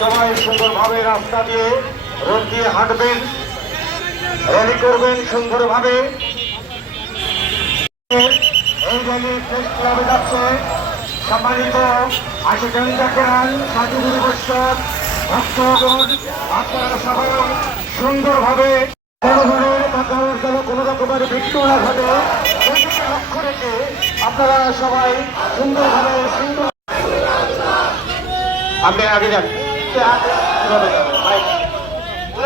সবাই সুন্দরভাবে রাস্তা দিয়ে রোড দিয়ে হাঁটবেন, র্যালি করবেন সুন্দরভাবে। এই র্যালি প্রেস ক্লাবে যাচ্ছে। সম্মানিত আশিকান জাকেরান সাধুগুরু বৈষ্ণব ভক্তগণ, আপনারা সবাই সুন্দরভাবে যেন কোনো রকমের মৃত্যু না ঘটে সেদিকে লক্ষ্য রেখে আপনারা সবাই সুন্দরভাবে আপনি আগে যান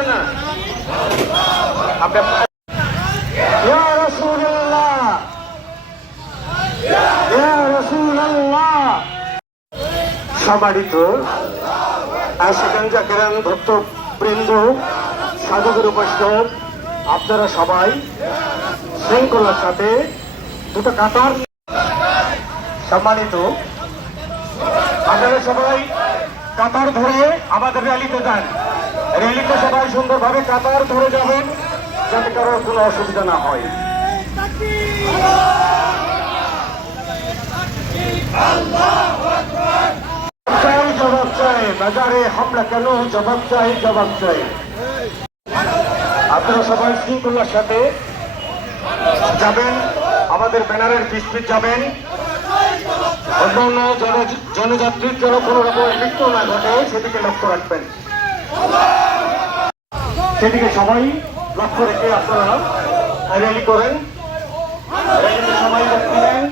না আপনি সম্মানিত আশিকান জাকেরান ভক্তবৃন্দ সাধুগুরু বৈষ্ণব, আপনারা সবাই শৃঙ্খলার সাথে দুটো কাতার। সম্মানিত আপনারা সবাই কাতার ধরে আমাদের র্যালিতে যান। র্যালিতে সবাই সুন্দরভাবে কাতার ধরে যাবেন যাতে কারোর কোনো অসুবিধা না হয়। জবাব চাই, বাজারে হামলা কেন? জবাব চাই, জবাব চাই। আপনারা সবাই শৃঙ্খলার সাথে যাবেন, আমাদের ব্যানারের বিস্ফিত যাবেন। অন্যান্য জনযাত্রীর যেন কোনো রকম মৃত্যু না ঘটে সেদিকে লক্ষ্য রাখবেন। সেদিকে সবাই লক্ষ্য রেখে আপনারা র্যালি করেন, র্যালিতে সবাই লক্ষ্য দেন।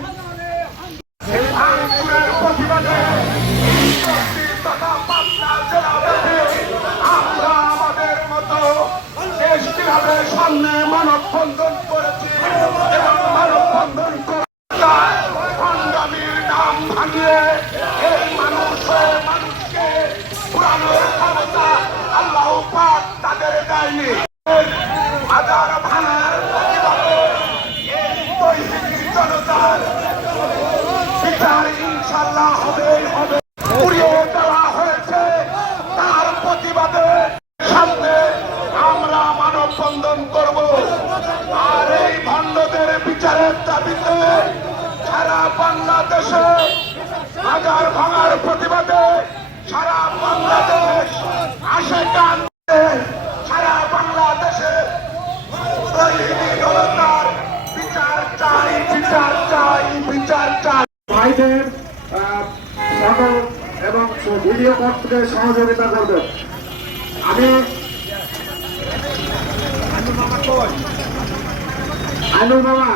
সামনে মানববন্ধন করেছি এবং মানববন্ধন সংগ্রামীর নাম ভাঙিয়ে এই মানুষকে পুরানোর ক্ষমতা আল্লাহ পাক তাদের দেয়নি। হাজার ভাঙার জনতার বিচার ইনশাল্লাহ হবেই হবে। পুড়িয়ে দেওয়া হয়েছে, তার প্রতিবাদে সামনে আমরা মানববন্ধন করব। আর এই ভণ্ডদের বিচারের দাবিতে সারা বাংলাদেশে হাজার ভাঙার প্রতিবাদে সারা বাংলাদেশ আশিকান সারা বাংলাদেশে জনতার বিচার চাই, বিচার চাই, বিচার চাই। ভাইদের সকল এবং ভিডিও করতে সহযোগিতা করবে। আমি আনু মামা